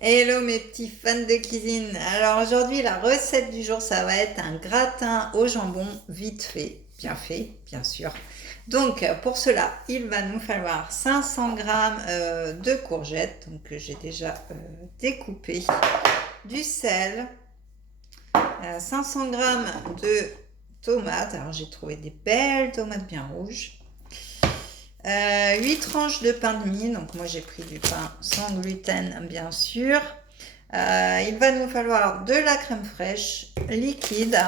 Hello mes petits fans de cuisine. Alors aujourd'hui la recette du jour ça va être un gratin au jambon vite fait bien sûr. Donc pour cela il va nous falloir 500 grammes de courgettes donc que j'ai déjà découpé, du sel, 500 grammes de tomates. Alors j'ai trouvé des belles tomates bien rouges. 8 tranches de pain de mie, donc moi j'ai pris du pain sans gluten bien sûr. Il va nous falloir de la crème fraîche liquide,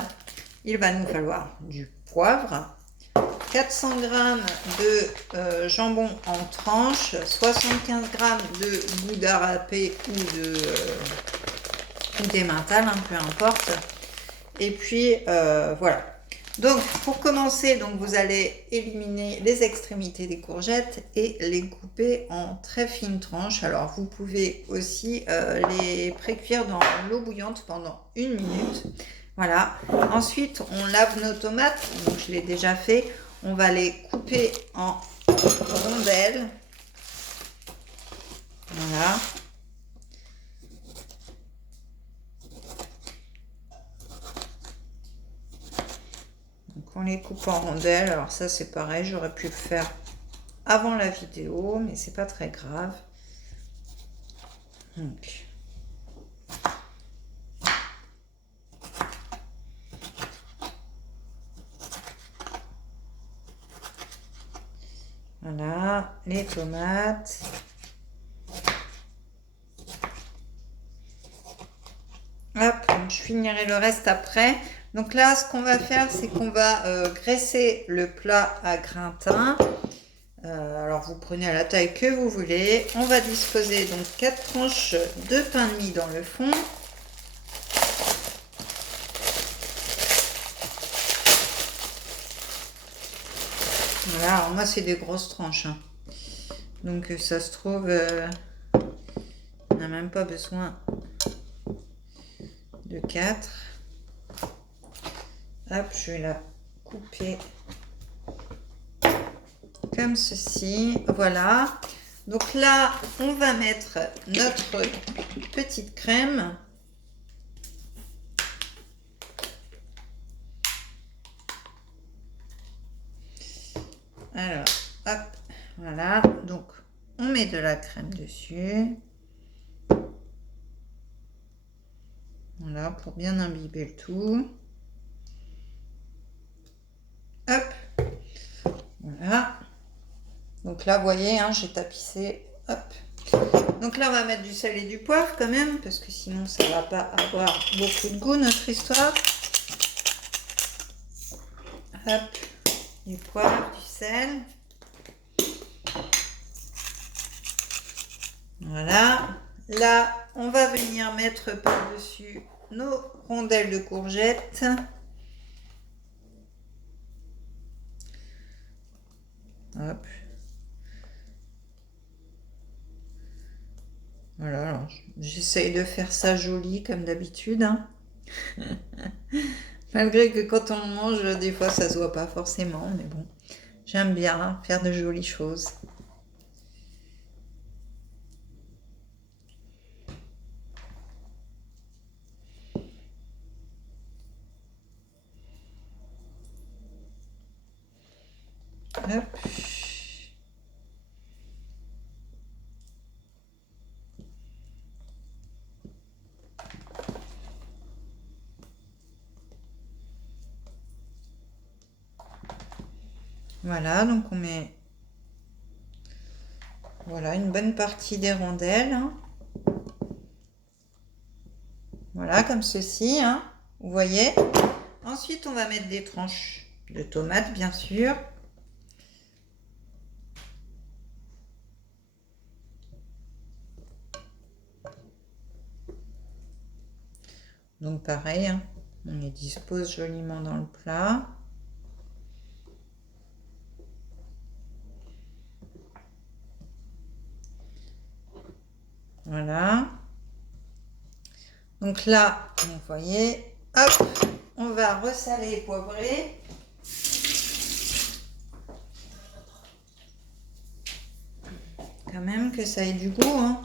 il va nous falloir du poivre, 400 grammes de jambon en tranches, 75 grammes de gouda râpé ou d'emmental, hein, peu importe. Et puis voilà. Donc pour commencer, donc vous allez éliminer les extrémités des courgettes et les couper en très fines tranches. Alors vous pouvez aussi les précuire dans l'eau bouillante pendant 1 minute. Voilà. Ensuite on lave nos tomates, donc je l'ai déjà fait. On va les couper en rondelles. Voilà. On les coupe en rondelles. Alors ça c'est pareil, j'aurais pu le faire avant la vidéo, mais c'est pas très grave. Donc. Voilà, les tomates. Hop, je finirai le reste après. Donc là, ce qu'on va faire, c'est qu'on va graisser le plat à gratin. Alors vous prenez à la taille que vous voulez. On va disposer donc 4 tranches de pain de mie dans le fond. Voilà, alors moi c'est des grosses tranches, hein. Donc ça se trouve, on n'a même pas besoin de 4. Hop, je vais la couper comme ceci. Voilà. Donc là, on va mettre notre petite crème. Alors, hop, voilà. Donc, on met de la crème dessus. Voilà, pour bien imbiber le tout. Hop, voilà. Donc là, vous voyez, hein, j'ai tapissé. Hop. Donc là, on va mettre du sel et du poivre quand même, parce que sinon, ça va pas avoir beaucoup de goût, notre histoire. Hop, du poivre, du sel. Voilà. Là, on va venir mettre par-dessus nos rondelles de courgettes. Hop. Voilà, alors j'essaye de faire ça joli comme d'habitude, hein. Malgré que quand on mange, des fois ça se voit pas forcément, mais bon, j'aime bien faire de jolies choses. Hop. Voilà, donc on met voilà une bonne partie des rondelles, hein. Voilà, comme ceci, hein, vous voyez. Ensuite, on va mettre des tranches de tomates, bien sûr. Donc pareil, hein, on les dispose joliment dans le plat. Voilà. Donc là, vous voyez, hop, on va ressaler et poivrer. Quand même que ça ait du goût, hein.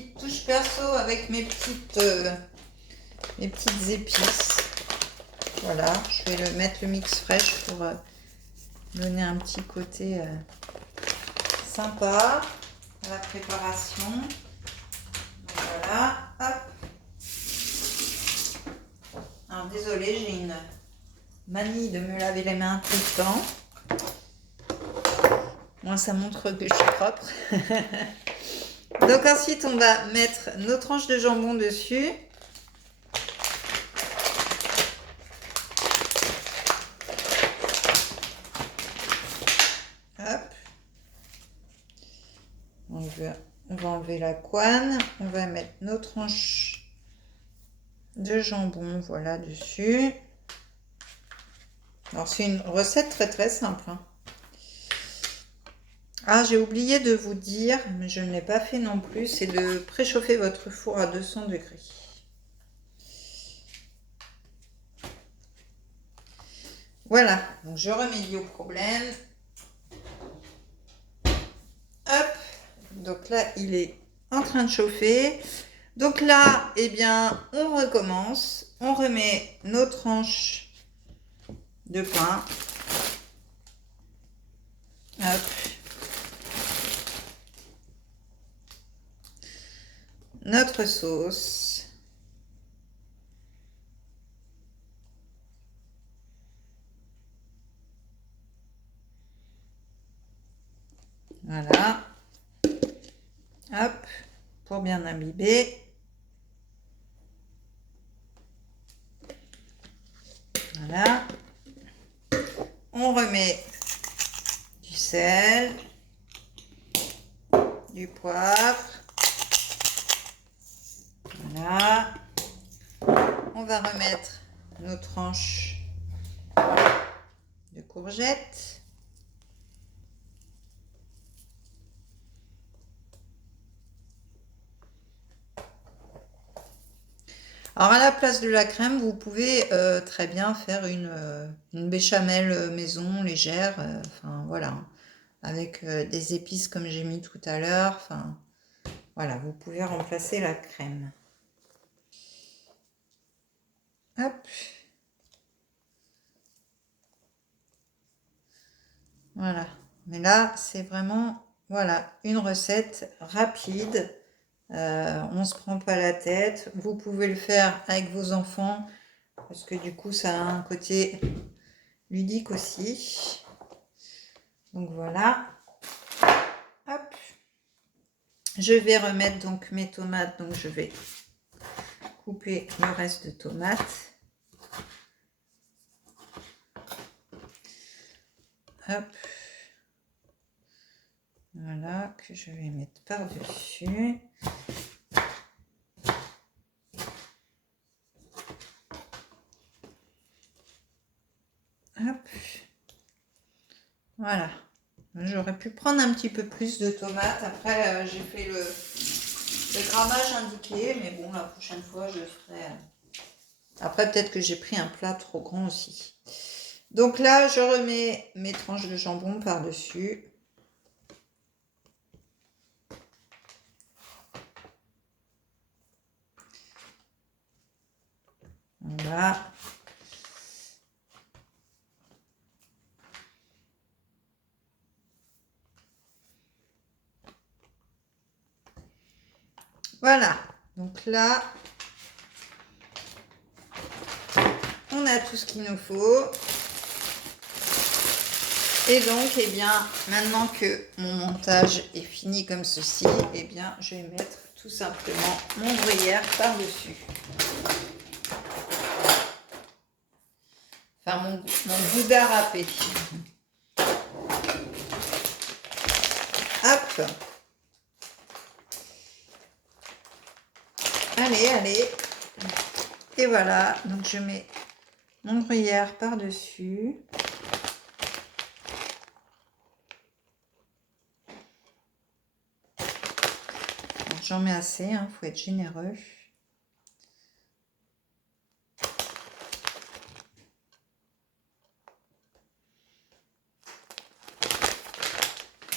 petite touche perso avec mes petites épices. Voilà, je vais mettre le mix fraîche pour donner un petit côté sympa à la préparation. Voilà, hop. Alors désolée, j'ai une manie de me laver les mains tout le temps. Moi, ça montre que je suis propre. Donc ensuite, on va mettre nos tranches de jambon dessus. Hop. On va enlever la couenne. On va mettre nos tranches de jambon, voilà, dessus. Alors, c'est une recette très très simple, hein. Ah, j'ai oublié de vous dire, mais je ne l'ai pas fait non plus, c'est de préchauffer votre four à 200 degrés. Voilà, donc je remédie au problème. Hop, donc là, il est en train de chauffer. Donc là, eh bien, on recommence. On remet nos tranches de pain. Hop. Notre sauce. Voilà. Hop, pour bien imbiber. Voilà. On remet du sel, du poivre. Voilà. On va remettre nos tranches de courgettes. Alors à la place de la crème, vous pouvez très bien faire une béchamel maison légère, enfin voilà, avec des épices comme j'ai mis tout à l'heure, enfin voilà, vous pouvez remplacer la crème. Hop. Voilà, mais là c'est vraiment, voilà, une recette rapide. On se prend pas la tête. Vous pouvez le faire avec vos enfants parce que du coup ça a un côté ludique aussi. Donc voilà. Hop. Je vais remettre donc mes tomates. Donc je vais couper le reste de tomates. Hop. Voilà, que je vais mettre par-dessus. Hop. Voilà. J'aurais pu prendre un petit peu plus de tomates. Après, j'ai fait le grammage indiqué. Mais bon, la prochaine fois, je ferai... Après, peut-être que j'ai pris un plat trop grand aussi. Donc là, je remets mes tranches de jambon par-dessus. Voilà. Voilà. Donc là, on a tout ce qu'il nous faut. Et donc, eh bien, maintenant que mon montage est fini comme ceci, eh bien, je vais mettre tout simplement mon gruyère par-dessus. Enfin, mon gouda râpé. Hop. Allez, allez. Et voilà, donc je mets mon gruyère par-dessus. J'en mets assez, il faut être généreux.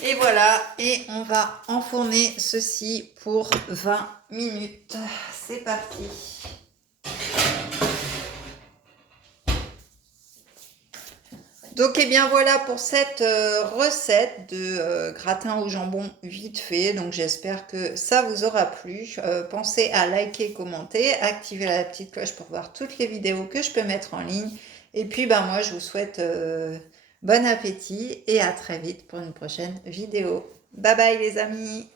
Et voilà, et on va enfourner ceci pour 20 minutes. C'est parti. Donc, et bien voilà pour cette recette de gratin au jambon vite fait. Donc, j'espère que ça vous aura plu. Pensez à liker, commenter, activer la petite cloche pour voir toutes les vidéos que je peux mettre en ligne. Et puis, ben moi, je vous souhaite bon appétit et à très vite pour une prochaine vidéo. Bye bye les amis!